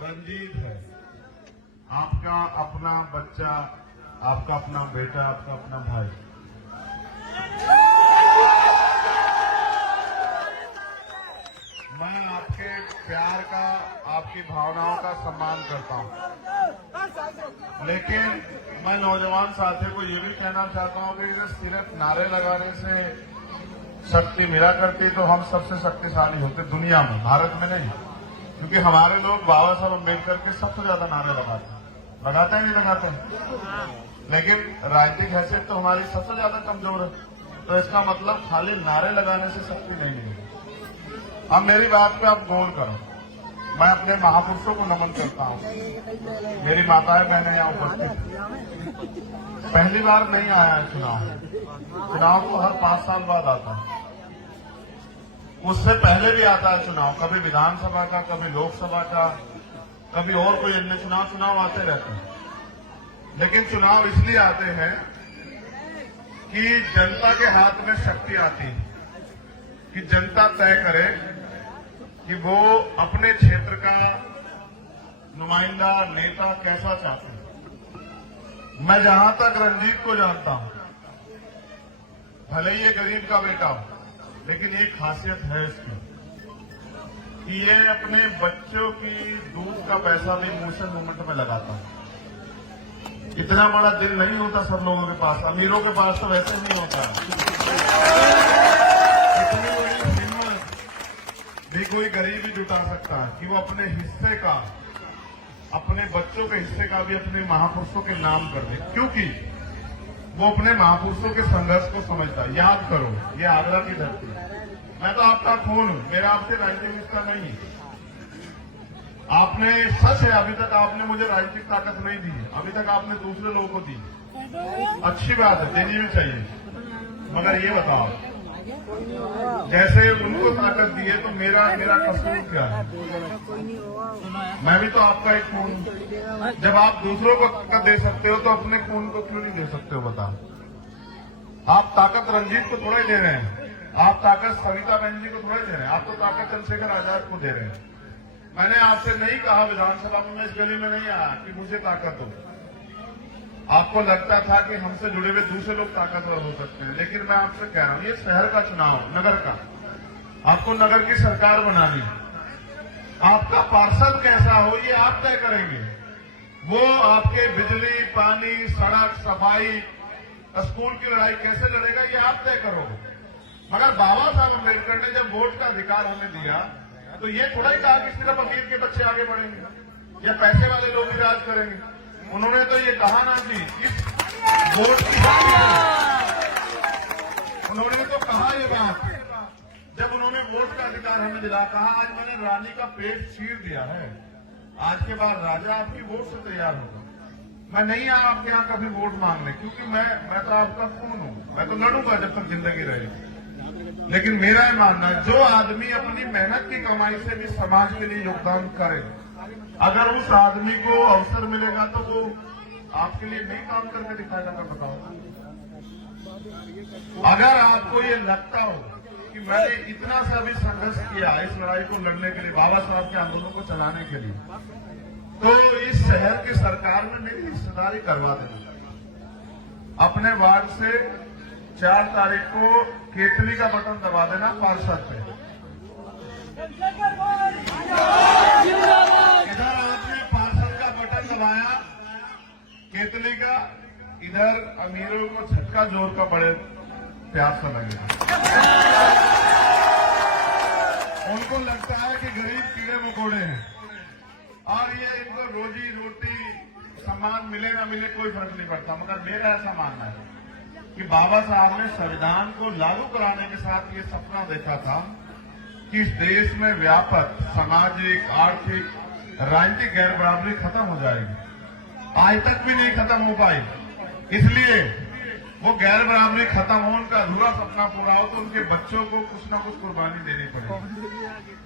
रंजीत है, आपका अपना बच्चा, आपका अपना बेटा, आपका अपना भाई। मैं आपके प्यार का, आपकी भावनाओं का सम्मान करता हूं, लेकिन मैं नौजवान साथियों को ये भी कहना चाहता हूं कि अगर सिर्फ नारे लगाने से शक्ति मिला करती तो हम सबसे शक्तिशाली होते दुनिया में, भारत में नहीं। क्योंकि हमारे लोग बाबा साहब अम्बेडकर के सबसे ज्यादा नारे लगाते हैं नहीं लगाते हैं, लेकिन राजनीतिक हैसियत तो हमारी सबसे ज्यादा कमजोर है। तो इसका मतलब खाली नारे लगाने से शक्ति नहीं मिलेगी। अब मेरी बात पे आप गौर करो। मैं अपने महापुरुषों को नमन करता हूं। मेरी माताएं बहनें यहाँ उपस्थित, पहली बार नहीं आया है चुनाव तो हर 5 साल बाद आता है। उससे पहले भी आता है चुनाव, कभी विधानसभा का, कभी लोकसभा का, कभी और कोई अन्य चुनाव आते रहते हैं। लेकिन चुनाव इसलिए आते हैं कि जनता के हाथ में शक्ति आती है कि जनता तय करे कि वो अपने क्षेत्र का नुमाइंदा, नेता कैसा चाहते हैं। मैं जहां तक रंजीत को जानता हूं, भले ही ये गरीब का बेटा हो, लेकिन एक खासियत है इसकी कि ये अपने बच्चों की दूध का पैसा भी मुंह से मूवमेंट में लगाता है। इतना बड़ा दिल नहीं होता सब लोगों के पास, अमीरों के पास तो वैसे नहीं होता। इतनी बड़ी हिम्मत भी कोई गरीब ही जुटा सकता है कि वो अपने हिस्से का, अपने बच्चों के हिस्से का भी अपने महापुरुषों के नाम कर दे, क्योंकि वो अपने महापुरुषों के संघर्ष को समझता है। याद करो, ये आगरा की धरती है। मैं तो आपका खून हूं, मेरा आपसे राजनीतिक रिश्ता नहीं है। आपने, सच है, अभी तक आपने मुझे राजनीतिक ताकत नहीं दी है, अभी तक आपने दूसरे लोगों को दी। अच्छी बात है, देनी भी चाहिए, मगर ये बताओ, जैसे उनको ताकत दी है तो मेरा कसूर क्या है? मैं भी तो आपका एक खून हूं। जब आप दूसरों को ताकत दे सकते हो तो अपने खून को क्यों नहीं दे सकते हो? बताओ। आप ताकत रंजीत को थोड़ा ही दे रहे हैं, आप ताकत सविता बहन जी को थोड़ा ही दे रहे हैं, आप तो ताकत चंद्रशेखर आजाद को दे रहे हैं। मैंने आपसे नहीं कहा विधानसभा में, मैं इस गली में नहीं आया कि मुझे ताकत हो। आपको लगता था कि हमसे जुड़े हुए दूसरे लोग ताकतवर हो सकते हैं, लेकिन मैं आपसे कह रहा हूं, ये शहर का चुनाव, नगर का, आपको नगर की सरकार बनानी है। आपका पार्षद कैसा हो ये आप तय करेंगे। वो आपके बिजली, पानी, सड़क, सफाई, स्कूल की लड़ाई कैसे लड़ेगा ये आप तय करोगे। मगर बाबा साहब अम्बेडकर ने जब वोट का अधिकार हमें दिया तो ये थोड़ा ही कहा कि सिर्फ अमीर के बच्चे आगे बढ़ेंगे या पैसे वाले लोग ही राज करेंगे। उन्होंने तो ये कहा ना कि इस वोट की, उन्होंने तो कहा ये बात जब उन्होंने वोट का अधिकार हमें दिला, कहा आज मैंने रानी का पेट चीर दिया है, आज के बाद राजा आपकी वोट से तैयार होगा। मैं नहीं आया आपके यहाँ कभी वोट मांगने, क्योंकि मैं तो आपका खून हूं, मैं तो लड़ूंगा जब तक जिंदगी रहेगी। लेकिन मेरा ये मानना है, जो आदमी अपनी मेहनत की कमाई से भी समाज के लिए योगदान करे, अगर उस आदमी को अवसर मिलेगा तो वो आपके लिए नहीं काम करके दिखाएगा। मैं बताऊंगा, अगर आपको ये लगता हो कि मैंने इतना सा भी संघर्ष किया इस लड़ाई को लड़ने के लिए, बाबा साहब के आंदोलन को चलाने के लिए, तो इस शहर की सरकार में मेरी हिस्सेदारी करवा देना। अपने वार्ड से 4 तारीख को केतली का बटन दबा देना पार्षद पे। इधर आपने पार्षद का बटन दबाया केतली का, इधर अमीरों को झटका जोर का बड़े प्यार से लगेगा। उनको लगता है कि गरीब कीड़े मकोड़े हैं और ये इनको रोजी रोटी सम्मान मिले ना मिले कोई फर्क नहीं पड़ता। मगर मेरा ऐसा मानना है कि बाबा साहब ने संविधान को लागू कराने के साथ ये सपना देखा था कि इस देश में व्यापक सामाजिक, आर्थिक, राजनीतिक गैर बराबरी खत्म हो जाएगी। आज तक भी नहीं खत्म हो पाई, इसलिए वो गैर बराबरी खत्म हो, उनका अधूरा सपना पूरा हो तो उनके बच्चों को कुछ ना कुछ कुर्बानी देनी पड़ेगी।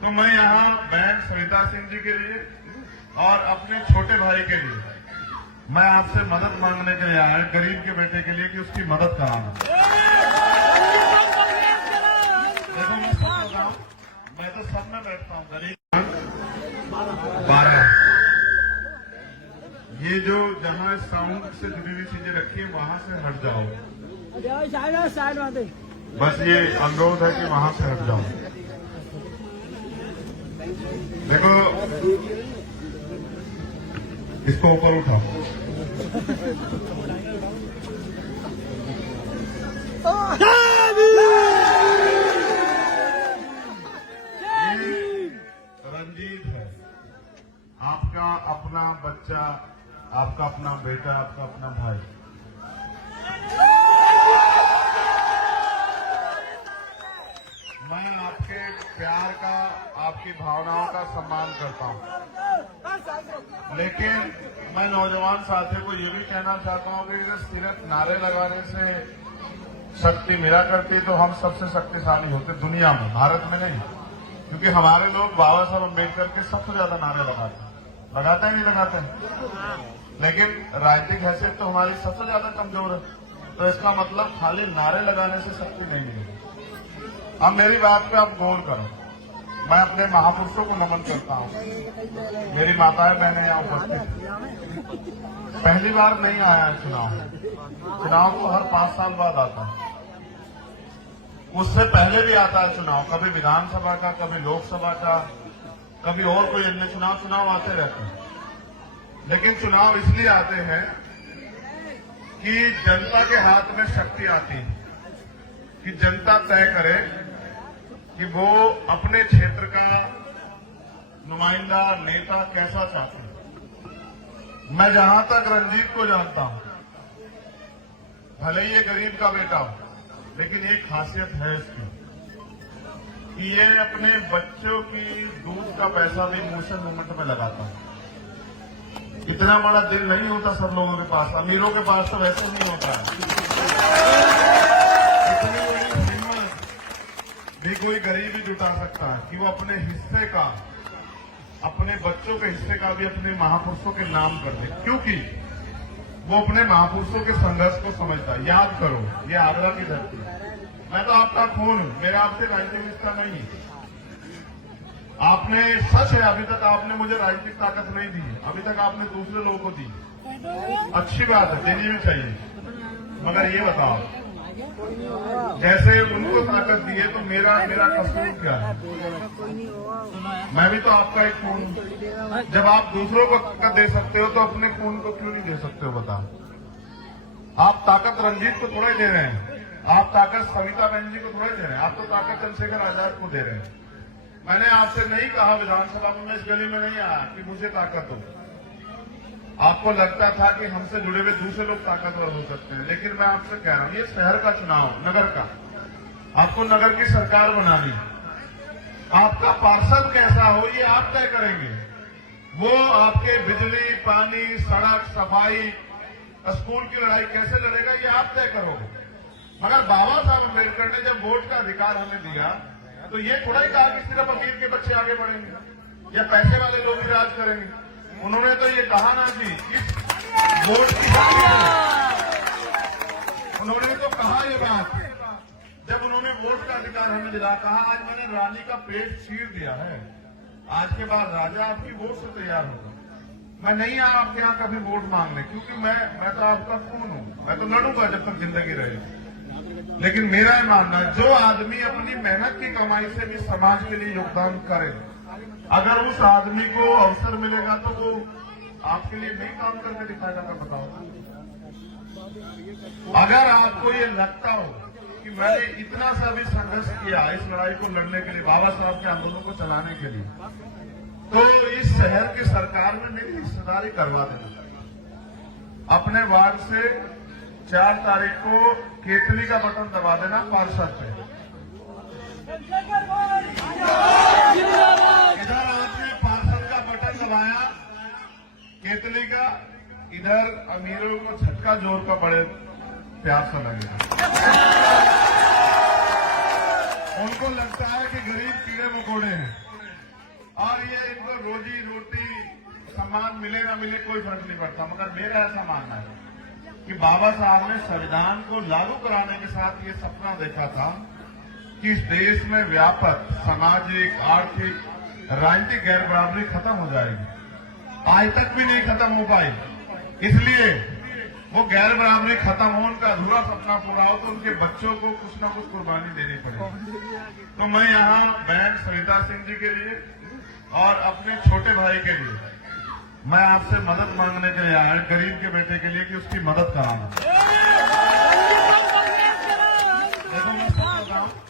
तो मैं यहाँ बहन सविता सिंह जी के लिए और अपने छोटे भाई के लिए मैं आपसे मदद मांगने के लिए आया, गरीब के बेटे के लिए, कि उसकी मदद कराना। सब में बैठता हूँ। गरीब 12 ये जो जहाँ साउंड से जुड़ी हुई चीजें रखी है वहां से हट जाओ। बस ये अनुरोध है कि वहां से हट जाओ। देखो इसको ऊपर उठाओ। ये रंजीत है, आपका अपना बच्चा, आपका अपना बेटा, आपका अपना भाई। मैं आपके प्यार का, आपकी भावनाओं का सम्मान करता हूं, लेकिन मैं नौजवान साथियों को ये भी कहना चाहता हूं कि अगर सिर्फ नारे लगाने से शक्ति मिला करती तो हम सबसे शक्तिशाली होते दुनिया में, भारत में नहीं। क्योंकि हमारे लोग बाबा साहब अम्बेडकर के सबसे ज्यादा नारे लगाते हैं नहीं लगाते हैं, लेकिन राजनीतिक हैसियत तो हमारी सबसे ज्यादा कमजोर है। तो इसका मतलब खाली नारे लगाने से शक्ति नहीं मिलेगी। अब मेरी बात पे आप गौर करो। मैं अपने महापुरुषों को नमन करता हूँ। मेरी माताएं बहनें यहाँ उपस्थित, पहली बार नहीं आया है चुनाव तो हर 5 साल बाद आता है। उससे पहले भी आता है चुनाव, कभी विधानसभा का, कभी लोकसभा का, कभी और कोई अन्य चुनाव आते रहते हैं। लेकिन चुनाव इसलिए आते हैं कि जनता के हाथ में शक्ति आती है कि जनता तय करे कि वो अपने क्षेत्र का नुमाइंदा नेता कैसा चाहते हैं। मैं जहां तक रंजीत को जानता हूं, भले ही ये गरीब का बेटा हो, लेकिन एक खासियत है इसकी कि ये अपने बच्चों की दूध का पैसा भी मोशन मूवमेंट में लगाता है। इतना बड़ा दिल नहीं होता सब लोगों के पास, अमीरों के पास तो वैसे नहीं होता है। इतनी बड़ी हिम्मत भी कोई गरीब ही जुटा सकता है कि वो अपने हिस्से का, अपने बच्चों के हिस्से का भी अपने महापुरुषों के नाम कर दे, क्योंकि वो अपने महापुरुषों के संघर्ष को समझता है। याद करो, ये आगरा की धरती है। मैं तो आपका खून हूं, मेरा आपसे राजनीतिक रिश्ता नहीं है। आपने, सच है, अभी तक आपने मुझे राजनीतिक ताकत नहीं दी, अभी तक आपने दूसरे लोगों को दी। अच्छी बात है, देनी भी चाहिए, मगर ये बताओ, जैसे उनको ताकत दी है तो मेरा कसूर क्या है? मैं भी तो आपका एक खून हूं। जब आप दूसरों को ताकत दे सकते हो तो अपने खून को क्यों नहीं दे सकते हो? बताओ। आप ताकत रंजीत को थोड़ा ही दे रहे हैं, आप ताकत सविता बहन जी को थोड़ा ही दे रहे हैं, आप तो ताकत चंद्रशेखर आजाद को दे रहे हैं। मैंने आपसे नहीं कहा विधानसभा में, मैं इस गली में नहीं आया कि मुझे ताकत हो। आपको लगता था कि हमसे जुड़े हुए दूसरे लोग ताकतवर हो सकते हैं, लेकिन मैं आपसे कह रहा हूं, ये शहर का चुनाव, नगर का, आपको नगर की सरकार बनानी। आपका पार्षद कैसा हो ये आप तय करेंगे। वो आपके बिजली, पानी, सड़क, सफाई, स्कूल की लड़ाई कैसे लड़ेगा ये आप तय करोगे। मगर बाबा साहब अम्बेडकर ने जब वोट का अधिकार हमें दिया तो ये थोड़ा ही कहा कि सिर्फ अमीर के बच्चे आगे बढ़ेंगे या पैसे वाले लोग ही राज करेंगे। उन्होंने तो ये कहा ना कि इस वोट की, उन्होंने तो कहा ये बात, जब उन्होंने वोट का अधिकार हमें दिला, कहा आज मैंने रानी का पेट चीर दिया है, आज के बाद राजा आपकी वोट से तैयार होगा। मैं नहीं आया आपके यहाँ कभी वोट मांगने, क्योंकि मैं तो आपका खून हूं, मैं तो लड़ूंगा जब तक जिंदगी रहेगी। लेकिन मेरा मानना है, जो आदमी अपनी मेहनत की कमाई से भी समाज के लिए योगदान करे, अगर उस आदमी को अवसर मिलेगा तो वो आपके लिए नहीं काम करके दिखाएगा। मैं बताऊं, अगर आपको ये लगता हो कि मैंने इतना सा भी संघर्ष किया इस लड़ाई को लड़ने के लिए, बाबा साहब के आंदोलन को चलाने के लिए, तो इस शहर की सरकार में मेरी हिस्सेदारी करवा देना। अपने वार्ड से 4 तारीख को केतली का बटन दबा देना पार्षद पे। इधर आपने पार्षद का बटन दबाया केतली का, इधर अमीरों को झटका जोर का बड़े प्यार से लगेगा। उनको लगता है कि गरीब कीड़े मकोड़े हैं और ये इनको रोजी रोटी सम्मान मिले ना मिले कोई फर्क नहीं पड़ता। मगर मेरा ऐसा मानना है कि बाबा साहब ने संविधान को लागू कराने के साथ ये सपना देखा था कि इस देश में व्यापक सामाजिक, आर्थिक, राजनीतिक गैर बराबरी खत्म हो जाएगी। आज तक भी नहीं खत्म हो पाई। इसलिए वो गैर बराबरी खत्म हो, उनका अधूरा सपना पूरा हो, तो उनके बच्चों को कुछ ना कुछ कुर्बानी देनी पड़ेगी। तो मैं यहाँ बहन सरिता सिंह जी के लिए और अपने छोटे भाई के लिए मैं आपसे मदद मांगने के लिए आया, गरीब के बेटे के लिए, कि उसकी मदद कराना।